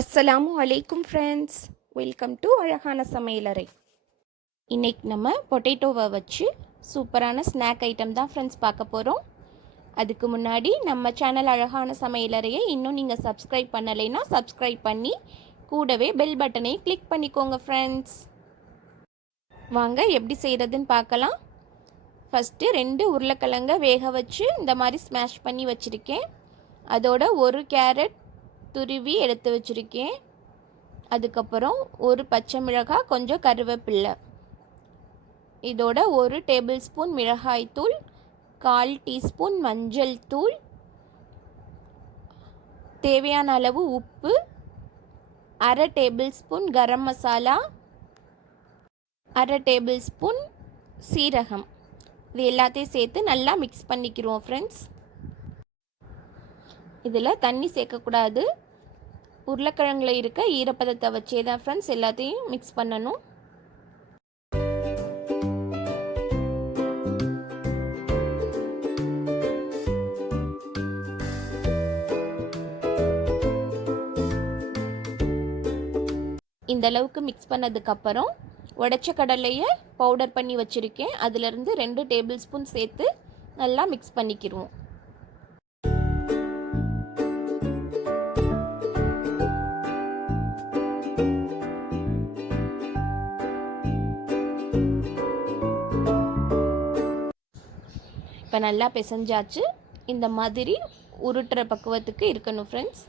அஸ்ஸலாமு அலைக்கும் friends, welcome to அழகான சமையலறை. இன்றைக்கி நம்ம பொட்டேட்டோவை வச்சு சூப்பரான ஸ்நாக் ஐட்டம் தான் ஃப்ரெண்ட்ஸ் பார்க்க போகிறோம். அதுக்கு முன்னாடி நம்ம சேனல் அழகான சமையலறையை இன்னும் நீங்கள் சப்ஸ்கிரைப் பண்ணலைன்னா சப்ஸ்கிரைப் பண்ணி கூடவே பெல் பட்டனை கிளிக் பண்ணிக்கோங்க ஃப்ரெண்ட்ஸ். வாங்க எப்படி செய்கிறதுன்னு பார்க்கலாம். ஃபஸ்ட்டு 2 உருளைக்கிழங்கை வேக வச்சு இந்த மாதிரி ஸ்மாஷ் பண்ணி வச்சுருக்கேன். அதோட 1 கேரட் துருவி எடுத்து வச்சுருக்கேன். அதுக்கப்புறம் 1 பச்சை மிளகாய், கொஞ்சம் கருவேப்பில்லை, இதோட 1 டேபிள் ஸ்பூன் மிளகாய்த்தூள், 1/4 டீஸ்பூன் மஞ்சள் தூள், தேவையான அளவு உப்பு, 1/2 table spoon garam masala, 1/2 table spoon சீரகம். இது எல்லாத்தையும் சேர்த்து நல்லா மிக்ஸ் பண்ணிக்கிறோம் ஃப்ரெண்ட்ஸ். இதில் தண்ணி சேர்க்கக்கூடாது. உருளைக்கிழங்குல இருக்க ஈரப்பதத்தை வச்சே தான் ஃப்ரெண்ட்ஸ் எல்லாத்தையும் மிக்ஸ் பண்ணணும். இந்த அளவுக்கு மிக்ஸ் பண்ணதுக்கப்புறம் உடைச்ச கடலையை பவுடர் பண்ணி வச்சுருக்கேன். அதிலிருந்து 2 டேபிள் ஸ்பூன் சேர்த்து நல்லா மிக்ஸ் பண்ணிக்கிடுவோம். இப்போ நல்லா பிசைஞ்சாச்சு. இந்த மாதிரி உருட்டுற பக்குவத்துக்கு இருக்கணும் ஃப்ரெண்ட்ஸ்.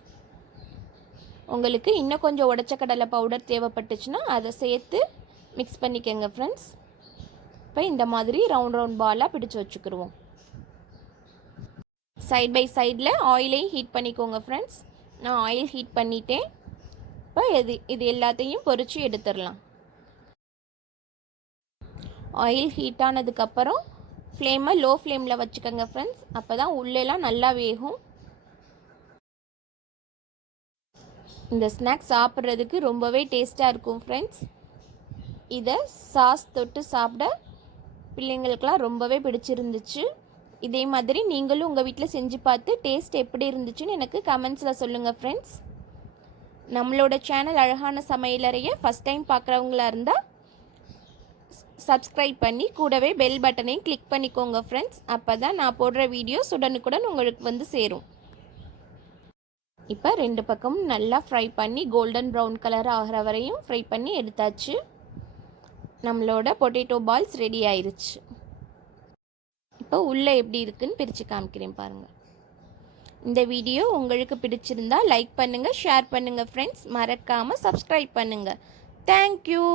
உங்களுக்கு இன்னும் கொஞ்சம் உடைச்ச கடலை பவுடர் தேவைப்பட்டுச்சுன்னா அதை சேர்த்து மிக்ஸ் பண்ணிக்கோங்க ஃப்ரெண்ட்ஸ். இப்போ இந்த மாதிரி ரவுண்ட் பாலாக பிடிச்சு வச்சுக்கிடுவோம். சைட் பை சைடில் ஆயிலையும் ஹீட் பண்ணிக்கோங்க ஃப்ரெண்ட்ஸ். நான் ஆயில் ஹீட் பண்ணிட்டேன். இப்போ இது எல்லாத்தையும் பொரித்து எடுத்துடலாம். ஆயில் ஹீட் ஆனதுக்கப்புறம் ஃப்ளேமை லோ ஃப்ளேமில் வச்சுக்கோங்க ஃப்ரெண்ட்ஸ். அப்போ தான் உள்ளெல்லாம் நல்லா வேகும். இந்த ஸ்நாக்ஸ் சாப்பிட்றதுக்கு ரொம்பவே டேஸ்ட்டாக இருக்கும் ஃப்ரெண்ட்ஸ். இதை சாஸ் தொட்டு சாப்பிட பிள்ளைங்களுக்கெலாம் ரொம்பவே பிடிச்சிருந்துச்சு. இதே மாதிரி நீங்களும் உங்கள் வீட்டில் செஞ்சு பார்த்து டேஸ்ட் எப்படி இருந்துச்சுன்னு எனக்கு கமெண்ட்ஸில் சொல்லுங்கள் ஃப்ரெண்ட்ஸ். நம்மளோட சேனல் அழகான சமையலறையை ஃபஸ்ட் டைம் பார்க்குறவங்களா இருந்தால் சப்ஸ்கிரைப் பண்ணி கூடவே பெல் பட்டனையும் கிளிக் பண்ணிக்கோங்க ஃப்ரெண்ட்ஸ். அப்போ தான் நான் போடுற வீடியோஸ் உடனுக்குடன் உங்களுக்கு வந்து சேரும். இப்போ 2 பக்கமும் நல்லா ஃப்ரை பண்ணி கோல்டன் ப்ரௌன் கலர் ஆகிற வரையும் ஃப்ரை பண்ணி எடுத்தாச்சு. நம்மளோட பொட்டேட்டோ பால்ஸ் ரெடி ஆயிடுச்சு. இப்போ உள்ளே எப்படி இருக்குன்னு பிரித்து காமிக்கிறேன் பாருங்கள். இந்த வீடியோ உங்களுக்கு பிடிச்சிருந்தா லைக் பண்ணுங்கள், ஷேர் பண்ணுங்கள் ஃப்ரெண்ட்ஸ். மறக்காமல் சப்ஸ்கிரைப் பண்ணுங்கள். தேங்க்யூ.